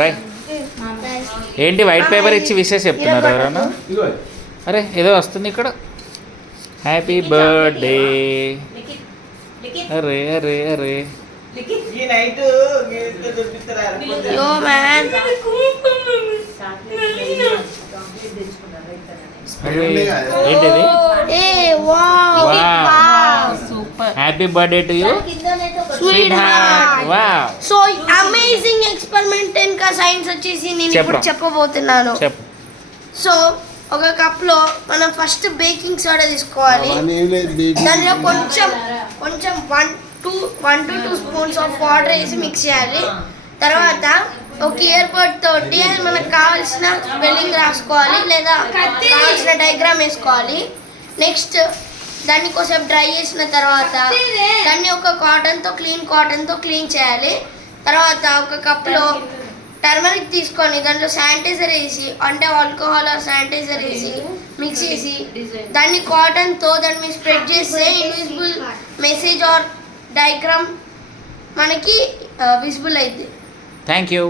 Right. ఏంటి white paper ఇచ్చి wishes చెప్తున్నారు ఎవరన్నా? అరే ఏదో వస్తుంది ఇక్కడ. Happy birthday. అరే అరే అరే ఏంటిది? Happy birthday to you sweet heart. Wow, so amazing experiment ఇంకా సైన్స్ వచ్చేసి నేను ఇప్పుడు చెప్పబోతున్నాను. సో ఒక కప్ లో మనం ఫస్ట్ బేకింగ్ సోడా తీసుకోవాలి. దానిలో కొంచెం 1 to 2 స్పూన్స్ ఆఫ్ వాటర్ వేసి మిక్స్ చేయాలి. తర్వాత ఒక ఇయర్ బడ్ తోటి మనకు కావాల్సిన స్పెల్లింగ్ రాసుకోవాలి లేదా కావాల్సిన డయాగ్రామ్ వేసుకోవాలి. నెక్స్ట్ దాన్ని కొంచెం డ్రై చేసిన తర్వాత దాన్ని ఒక కాటన్తో క్లీన్ చేయాలి. తర్వాత ఒక కప్లో టర్మరిక్ తీసుకొని దాంట్లో శానిటైజర్ వేసి అంటే ఆల్కహాల్ శానిటైజర్ వేసి మిక్స్ చేసి దాన్ని కాటన్తో దాని మీద స్ప్రెడ్ చేస్తే ఇన్విజిబుల్ మెసేజ్ ఆర్ డయాగ్రామ్ మనకి విజిబుల్ అయింది. Thank you.